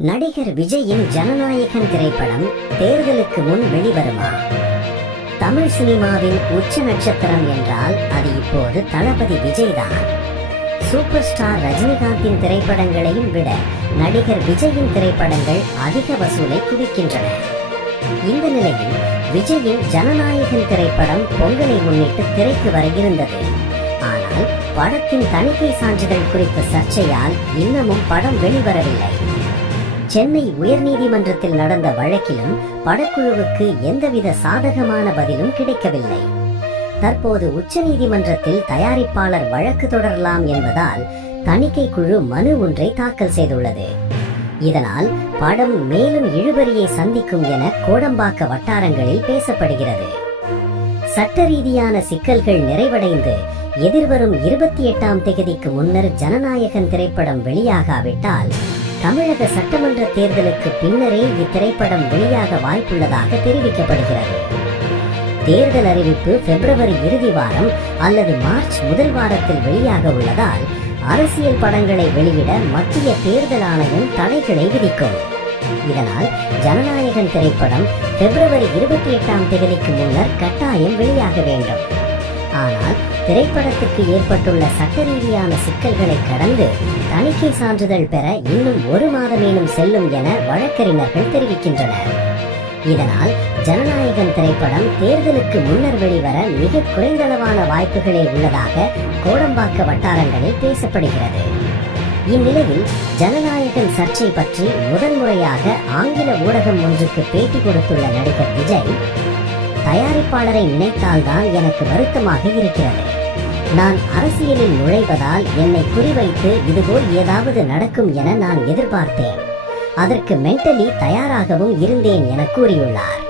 நடிகர் விஜயின் ஜனநாயகன் திரைப்படம் தேர்தலுக்கு முன் வெளிவருமா? தமிழ் சினிமாவின் உச்ச நட்சத்திரம் என்றால் அது இப்போது தளபதி விஜய் தான். சூப்பர் ஸ்டார் ரஜினிகாந்தின் திரைப்படங்களையும் விட நடிகர் விஜயின் திரைப்படங்கள் அதிக வசூலை குவிக்கின்றன. இந்த நிலையில் விஜயின் ஜனநாயகன் திரைப்படம் பொங்கலை முன்னிட்டு திரைக்கு வர இருந்தது. ஆனால் படத்தின் தணிக்கை சான்றிதழ் குறித்த சர்ச்சையால் இன்னமும் படம் வெளிவரவில்லை. சென்னை உயர்நீதிமன்றத்தில் நடந்த வழக்கிலும் படக்குழுவுக்கு எந்தவித சாதகமான பதிலும் கிடைக்கவில்லை. தற்போது உச்சநீதிமன்றத்தில் தயாரிப்பாளர் வழக்கு தொடரலாம் என்பதால் தணிக்கை குழு மனு ஒன்றை தாக்கல் செய்துள்ளது. இதனால் படம் மேலும் இழுபறியை சந்திக்கும் என கோடம்பாக்க வட்டாரங்களில் பேசப்படுகிறது. சட்ட ரீதியான சிக்கல்கள் நிறைவடைந்து எதிர்வரும் 28ஆம் தேதிக்கு முன்னர் ஜனநாயகன் திரைப்படம் வெளியாகாவிட்டால் தமிழக சட்டமன்ற தேர்தலுக்கு பின்னரே இத்திரைப்படம் வெளியாக வாய்ப்புள்ளதாக தெரிவிக்கப்படுகிறது. தேர்தல் அறிவிப்பு பிப்ரவரி இறுதி வாரம் அல்லது மார்ச் முதல் வாரத்தில் வெளியாக உள்ளதால் அரசியல் படங்களை வெளியிட மத்திய தேர்தல் ஆணையம் தடைகளை விதிக்கும். இதனால் ஜனநாயகன் திரைப்படம் பிப்ரவரி 28ஆம் தேதிக்கு முன்னர் கட்டாயம் வெளியாக வேண்டும். ஆனால் திரைப்படத்துக்கு ஏற்பட்டுள்ள சட்ட ரீதியான சிக்கல்களை கடந்து தணிக்கை சான்றிதழ் பெற இன்னும் 1 மாதமேனும் செல்லும் என வழக்கறிஞர்கள் தெரிவிக்கின்றனர். இதனால் ஜனநாயகன் திரைப்படம் தேர்தலுக்கு முன்னர் வெளிவர மிக குறைந்தளவான வாய்ப்புகளே உள்ளதாக கோடம்பாக்க வட்டாரங்களில் பேசப்படுகிறது. இந்நிலையில் ஜனநாயகன் சர்ச்சை பற்றி முதன்முறையாக ஆங்கில ஊடகம் ஒன்றுக்கு பேட்டி கொடுத்துள்ள நடிகர் விஜய், தயாரிப்பாளரை நினைத்தால்தான் எனக்கு வருத்தமாக இருக்கிறது. நான் அரசியலில் நுழைவதால் என்னை குறிவைத்து இதுபோல் ஏதாவது நடக்கும் என நான் எதிர்பார்த்தேன். அதற்கு மென்டலி தயாராகவும் இருந்தேன் என கூறியுள்ளார்.